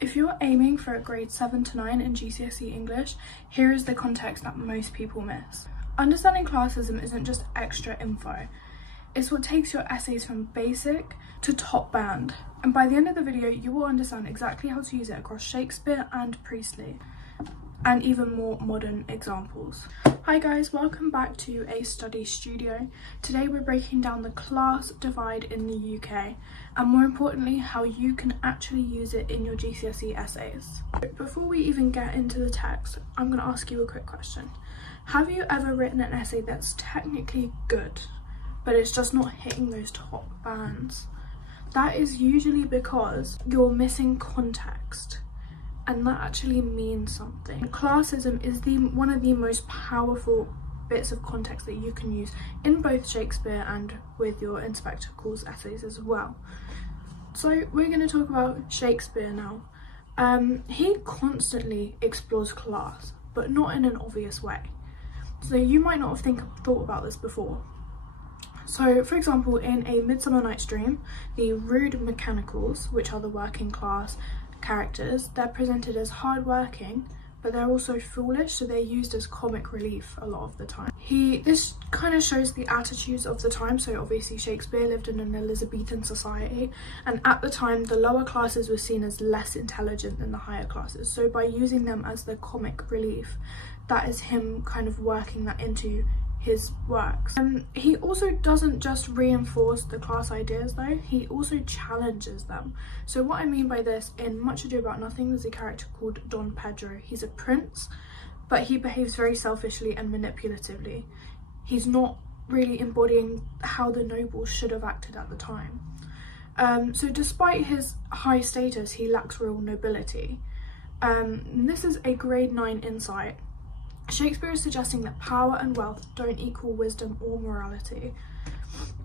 If you're aiming for a grade 7 to 9 in GCSE English, here is the context that most people miss. Understanding classism isn't just extra info, it's what takes your essays from basic to top band. And by the end of the video, you will understand exactly how to use it across Shakespeare and Priestley, and even more modern examples. Hi guys, welcome back to A Study Studio. Today we're breaking down the class divide in the UK, and more importantly, how you can actually use it in your GCSE essays. Before we even get into the text, I'm going to ask you a quick question. Have you ever written an essay that's technically good, but it's just not hitting those top bands? That is usually because you're missing context. And that actually means something. Classism is one of the most powerful bits of context that you can use in both Shakespeare and with your Inspector Calls essays as well. So we're going to talk about Shakespeare now. He constantly explores class, but not in an obvious way. So you might not have thought about this before. So, for example, in A Midsummer Night's Dream, the rude mechanicals, which are the working class characters, they're presented as hardworking, but they're also foolish, so they're used as comic relief a lot of the time. This kind of shows the attitudes of the time. So obviously Shakespeare lived in an Elizabethan society, and at the time the lower classes were seen as less intelligent than the higher classes. So by using them as the comic relief, that is him kind of working that into his works. He also doesn't just reinforce the class ideas though, he also challenges them. So what I mean by this, in Much Ado About Nothing, there's a character called Don Pedro. He's a prince, but he behaves very selfishly and manipulatively. He's not really embodying how the nobles should have acted at the time. So despite his high status, he lacks real nobility. This is a grade 9 insight. Shakespeare is suggesting that power and wealth don't equal wisdom or morality.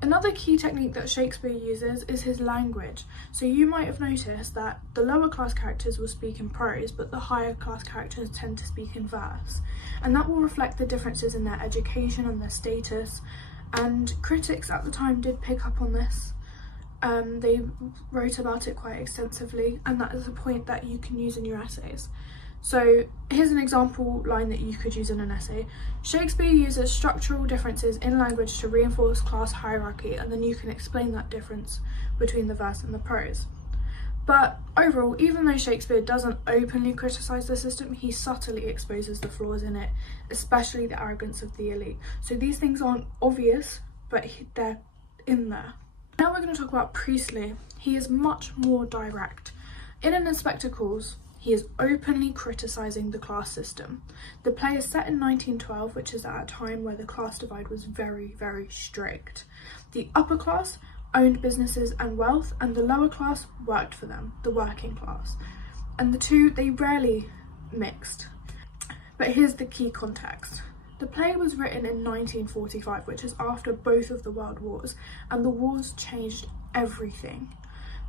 Another key technique that Shakespeare uses is his language. So you might have noticed that the lower class characters will speak in prose, but the higher class characters tend to speak in verse. And that will reflect the differences in their education and their status. And critics at the time did pick up on this. They wrote about it quite extensively, and that is a point that you can use in your essays. So here's an example line that you could use in an essay. Shakespeare uses structural differences in language to reinforce class hierarchy, and then you can explain that difference between the verse and the prose. But overall, even though Shakespeare doesn't openly criticise the system, he subtly exposes the flaws in it, especially the arrogance of the elite. So these things aren't obvious, but they're in there. Now we're going to talk about Priestley. He is much more direct. In an Inspector Calls, he is openly criticising the class system. The play is set in 1912, which is at a time where the class divide was very, very strict. The upper class owned businesses and wealth, and the lower class worked for them, the working class. And the two, they rarely mixed. But here's the key context. The play was written in 1945, which is after both of the world wars, and the wars changed everything.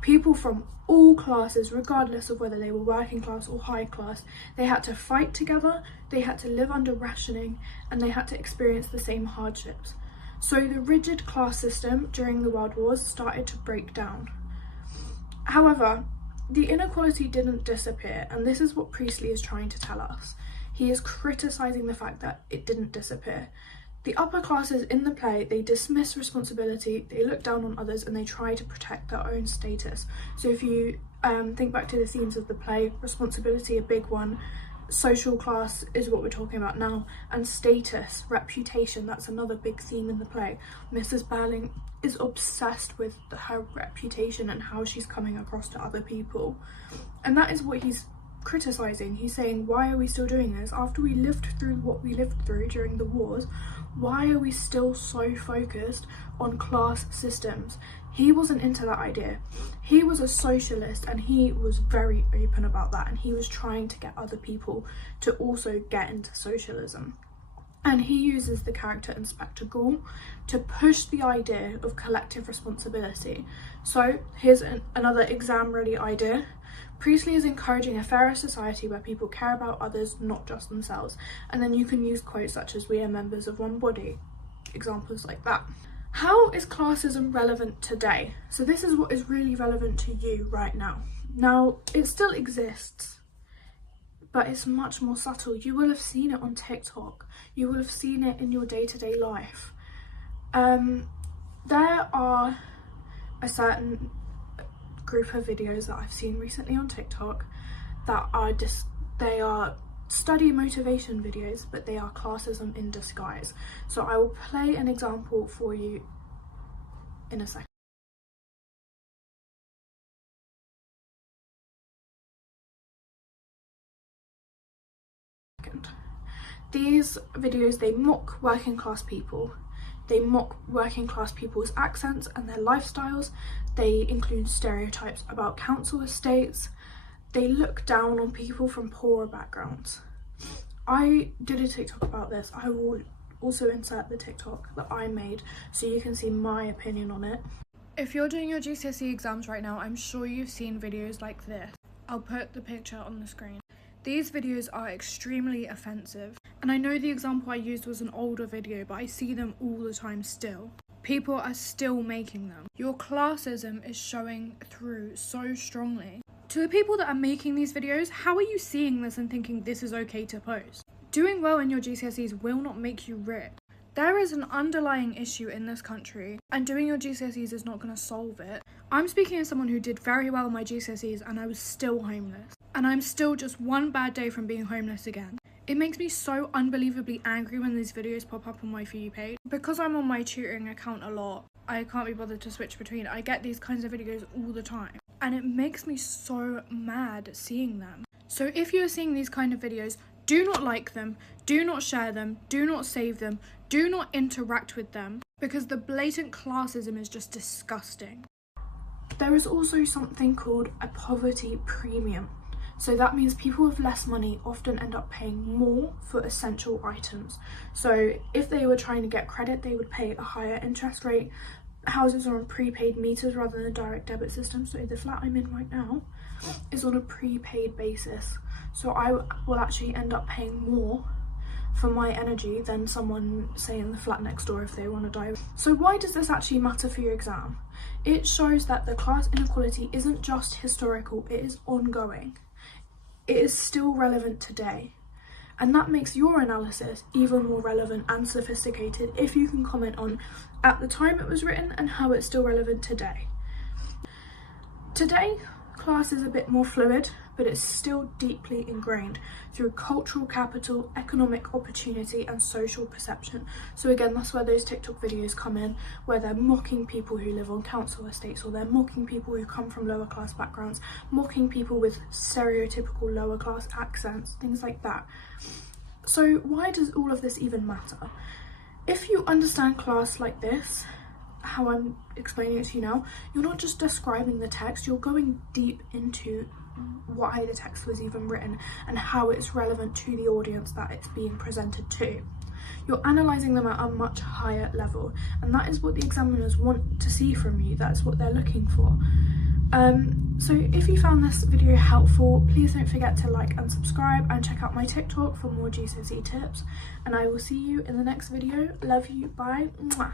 People from all classes, regardless of whether they were working class or high class, they had to fight together, they had to live under rationing, and they had to experience the same hardships. So the rigid class system during the World Wars started to break down. However, the inequality didn't disappear, and this is what Priestley is trying to tell us. He is criticising the fact that it didn't disappear. The upper classes in the play, they dismiss responsibility, they look down on others, and they try to protect their own status. So if you think back to the themes of the play, responsibility, a big one, social class is what we're talking about now, and status, reputation, that's another big theme in the play. Mrs. Burling is obsessed with her reputation and how she's coming across to other people. And that is what he's criticising. He's saying, why are we still doing this? After we lived through what we lived through during the wars, why are we still so focused on class systems? He wasn't into that idea. He was a socialist, and he was very open about that, and he was trying to get other people to also get into socialism. And he uses the character Inspector Gall to push the idea of collective responsibility. So here's another exam-ready idea. Priestley is encouraging a fairer society where people care about others, not just themselves. And then you can use quotes such as, "We are members of one body," examples like that. How is classism relevant today? So this is what is really relevant to you right now. Now, it still exists, but it's much more subtle. You will have seen it on TikTok. You will have seen it in your day-to-day life. There are a certain group of videos that I've seen recently on TikTok that are they are study motivation videos, but they are classism in disguise. So I will play an example for you in a second. These videos, they mock working class people. They mock working class people's accents and their lifestyles. They include stereotypes about council estates. They look down on people from poorer backgrounds. I did a TikTok about this. I will also insert the TikTok that I made so you can see my opinion on it. If you're doing your GCSE exams right now, I'm sure you've seen videos like this. I'll put the picture on the screen. These videos are extremely offensive, and I know the example I used was an older video, but I see them all the time still. People are still making them. Your classism is showing through so strongly. To the people that are making these videos, how are you seeing this and thinking this is okay to post? Doing well in your GCSEs will not make you rich. There is an underlying issue in this country, and doing your GCSEs is not going to solve it. I'm speaking as someone who did very well in my GCSEs and I was still homeless. And I'm still just one bad day from being homeless again. It makes me so unbelievably angry when these videos pop up on my For You page. Because I'm on my tutoring account a lot, I can't be bothered to switch between. I get these kinds of videos all the time. And it makes me so mad seeing them. So if you're seeing these kind of videos, do not like them, do not share them, do not save them, do not interact with them, because the blatant classism is just disgusting. There is also something called a poverty premium. So that means people with less money often end up paying more for essential items. So if they were trying to get credit, they would pay a higher interest rate. Houses are on prepaid meters rather than a direct debit system. So the flat I'm in right now is on a prepaid basis. So I will actually end up paying more for my energy than someone, say, in the flat next door if they want to die. So why does this actually matter for your exam? It shows that the class inequality isn't just historical, it is ongoing. It is still relevant today. And that makes your analysis even more relevant and sophisticated if you can comment on at the time it was written and how it's still relevant today. Today, class is a bit more fluid, but it's still deeply ingrained through cultural capital, economic opportunity, and social perception. So again, that's where those TikTok videos come in, where they're mocking people who live on council estates, or they're mocking people who come from lower class backgrounds, mocking people with stereotypical lower class accents, things like that. So why does all of this even matter? If you understand class like this, how I'm explaining it to you now, you're not just describing the text, you're going deep into why the text was even written and how it's relevant to the audience that it's being presented to. You're analysing them at a much higher level, and that is what the examiners want to see from you. That's what they're looking for. So if you found this video helpful, please don't forget to like and subscribe, and check out my TikTok for more GCSE tips, and I will see you in the next video. Love you, bye. Mwah.